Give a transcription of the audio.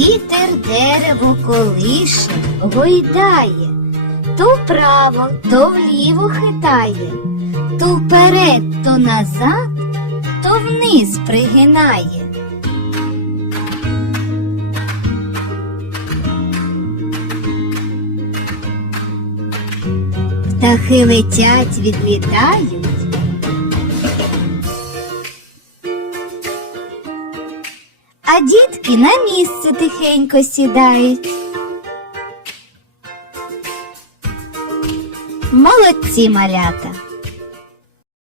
Вітер дерево колише, гойдає, то вправо, то вліво хитає, то вперед, то назад, то вниз пригинає. Птахи летять, відлітають. А дітки на місце тихенько сідають. Молодці малята.